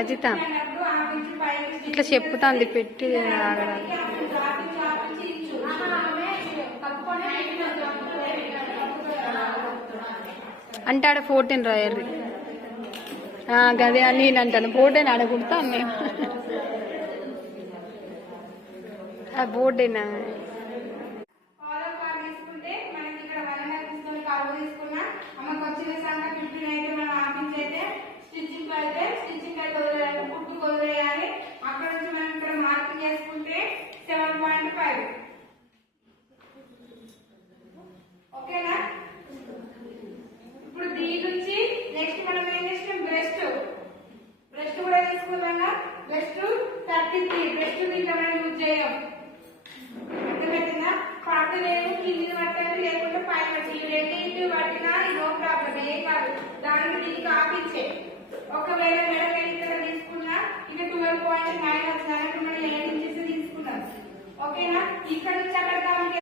రజిత ఇట్లా చెప్పుతాంది పెట్టి అంటే ఆడ 14 రాయర్రి గదే అని నేను అంటాను 14 ఆడకుడతా నేను ఆ బోర్డేనా ఓకేనా. ఇప్పుడు దీని నుంచి నెక్స్ట్ మనం ఏం చేసినాం బ్రెస్ట్ కూడా తీసుకున్నాం. బ్రెస్ట్ 33 బ్రెస్ట్ దీంట్లో మనం యూజ్ చేయం. అర్థమవుతుందా? పట్టు లేదు కింది పట్టండి లేకుంటే పైన పట్టి రెండింటి పట్టినా నో ప్రాబ్లం ఏం కాదు. దానికి దీనికి ఆపించే ఒకవేళ మెడకై ఇక్కడ తీసుకున్నా ఇది 12.9 వచ్చింది మనం 8 ఇంచెస్ తీసుకున్నాం. ఓకేనా. ఇక్కడ నుంచి అక్కడ